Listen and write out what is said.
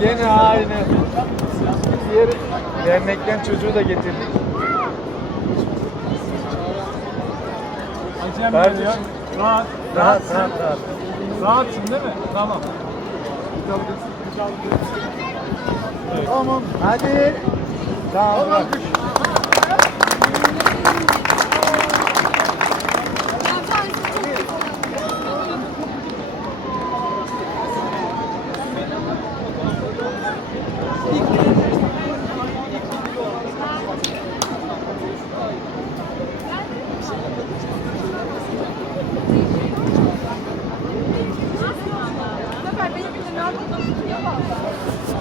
Gene aynı. Diğer dernekten çocuğu da getirdik. Acem Kardeşim. geliyor. Rahat. Rahat rahat rahat. Rahatsın değil mi? Tamam. Tamam. Hadi. Tamam. Ne yapıyorsun? Ne yapıyorsun?